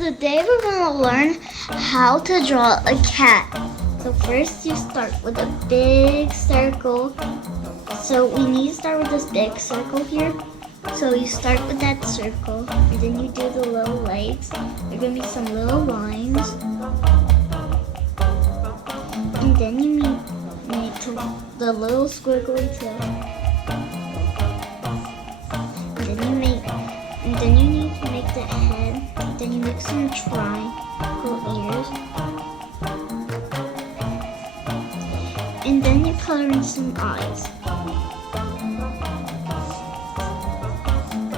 today we're going to learn how to draw a cat. So first you start with a big circle. So we need to start with this big circle here. So you start with that circle and then you do the little legs. There are going to be some little lines. And then you make the little squiggly tail. And then you need to make the head. Then you make some triangle ears. And then you color in some eyes.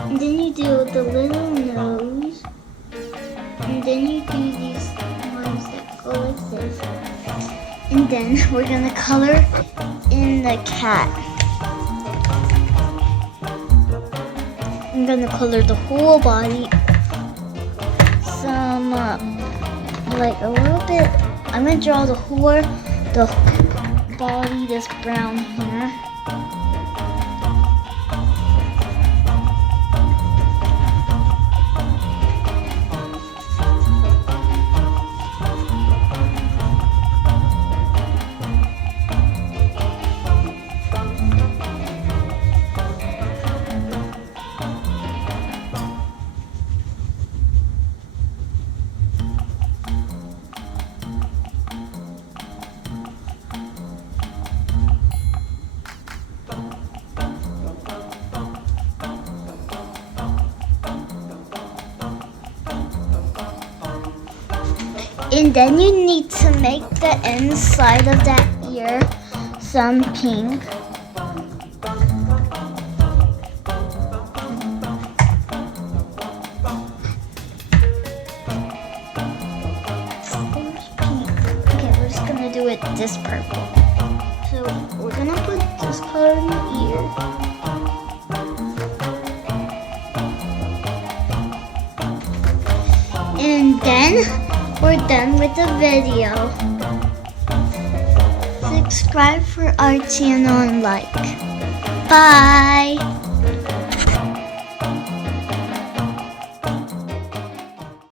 And then you do the little nose. And then you do these ones that go like this. And then we're gonna color in the cat. I'm gonna color the whole body. Some, like a little bit. I'm gonna draw the body, this brown here. And then you need to make the inside of that ear some pink. Okay, we're just gonna do it this purple. So we're gonna put this color in the ear. And then we're done with the video. Subscribe for our channel and like. Bye!